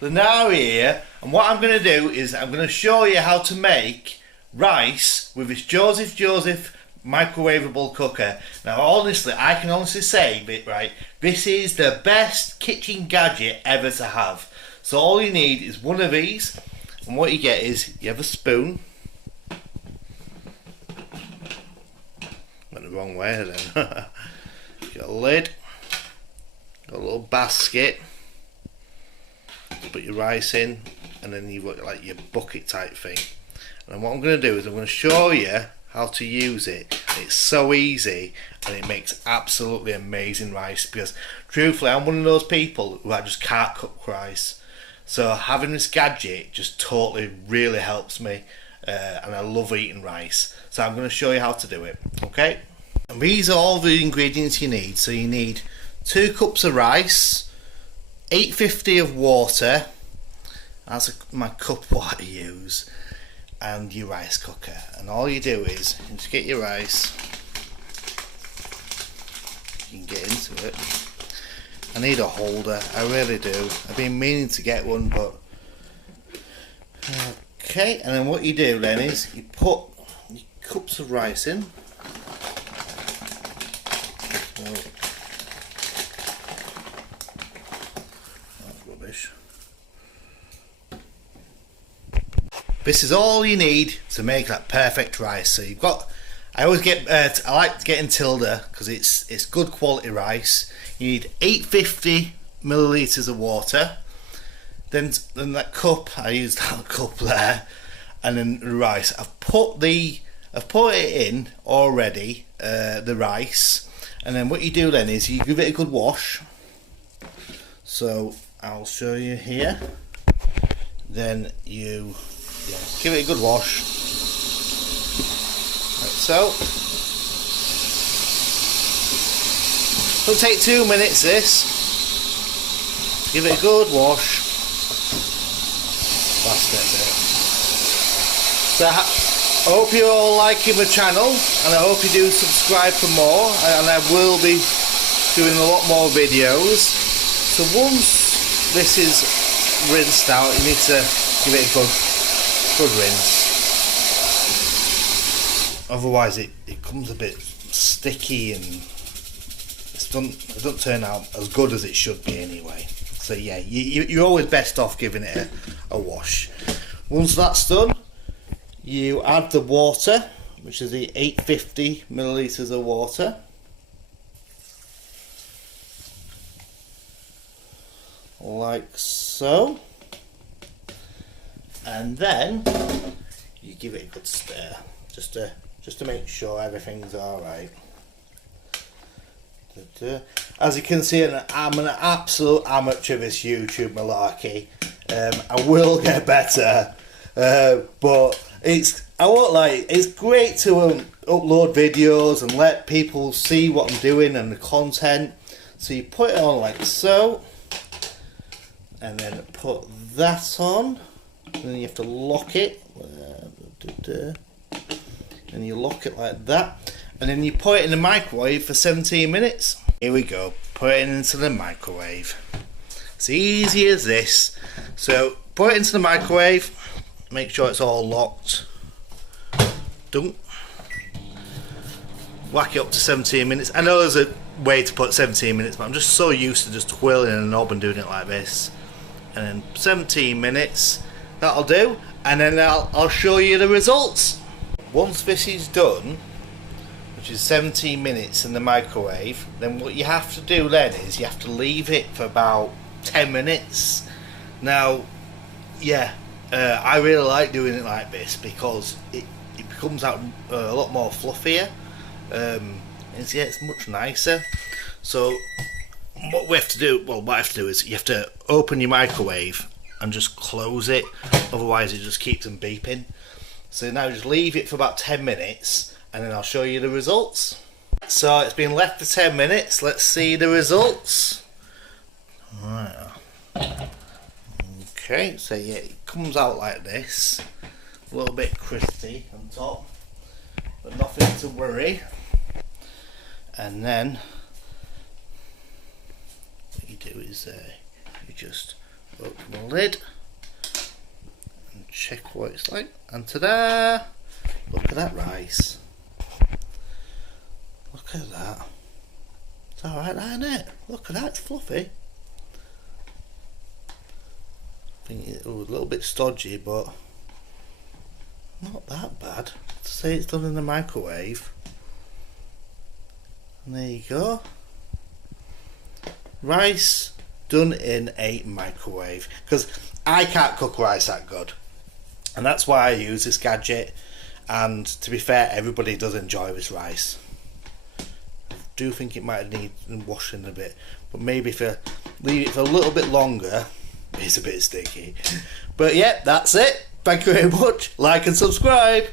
So now we're here, and what I'm going to do is I'm going to show you how to make rice with this Joseph microwavable cooker. Now honestly, I can honestly say, right, this is the best kitchen gadget ever to have. So all you need is one of these, and what you get is you have a spoon. Went the wrong way then. You got a lid, got a little basket. Put your rice in, and then you've got like your bucket type thing. And what I'm going to do is I'm going to show you how to use it. It's so easy, and it makes absolutely amazing rice, because truthfully I'm one of those people who I just can't cook rice. So having this gadget just totally really helps me, and I love eating rice. So I'm going to show you how to do it, okay? And these are all the ingredients you need. So you need 2 cups of rice, 850 of water, that's my cup what I use, and your rice cooker. And all you do is just get your rice, you can get into it. I need a holder, I really do. I've been meaning to get one, but okay. And then what you do then is you put your cups of rice in. This is all you need to make that perfect rice. So you've got, I always get, I like getting Tilda because it's good quality rice. You need 850 millilitres of water. Then that cup, I used that cup there, and then the rice. I've put it in already, the rice, and then what you do then is you give it a good wash. So I'll show you here. Then you give it a good wash, like so. It'll take 2 minutes this. Give it a good wash. Last bit there. So I hope you're all liking the channel, and I hope you do subscribe for more, and I will be doing a lot more videos. So once this is rinsed out, you need to give it a good rinse, otherwise it comes a bit sticky and it doesn't turn out as good as it should be anyway. So yeah, you're always best off giving it a wash. Once that's done, you add the water, which is the 850 millilitres of water. Like so. And then you give it a good stir, just to make sure everything's all right. As you can see, I'm an absolute amateur of this YouTube malarkey. I will get better, but I won't lie, it's great to upload videos and let people see what I'm doing and the content. So you put it on like so, and then put that on. And then you have to lock it, and you lock it like that, and then you put it in the microwave for 17 minutes. Here we go, put it into the microwave. It's easy as this. So put it into the microwave, make sure it's all locked. Don't whack it up to 17 minutes. I know there's a way to put 17 minutes, but I'm just so used to just twirling a knob and doing it like this. And then 17 minutes. That'll do, and then I'll show you the results. Once this is done, which is 17 minutes in the microwave, then what you have to do then is you have to leave it for about 10 minutes. Now, yeah, I really like doing it like this because it becomes out a lot more fluffier, and yeah, it's much nicer. So what I have to do is you have to open your microwave and just close it, otherwise it just keeps them beeping. So now just leave it for about 10 minutes, and then I'll show you the results. So it's been left for 10 minutes, let's see the results. Right. Okay, so yeah, it comes out like this, a little bit crispy on top, but nothing to worry. And then what you do is you just Open the lid and check what it's like. And ta-da! Look at that rice. Look at that. It's alright, isn't it? Look at that, it's fluffy. I think it's a little bit stodgy, but not that bad. To say it's done in the microwave. And there you go. Rice done in a microwave. Because I can't cook rice that good. And that's why I use this gadget. And to be fair, everybody does enjoy this rice. I do think it might need washing a bit. But maybe if you leave it for a little bit longer, it's a bit sticky. But yeah, that's it. Thank you very much. Like and subscribe.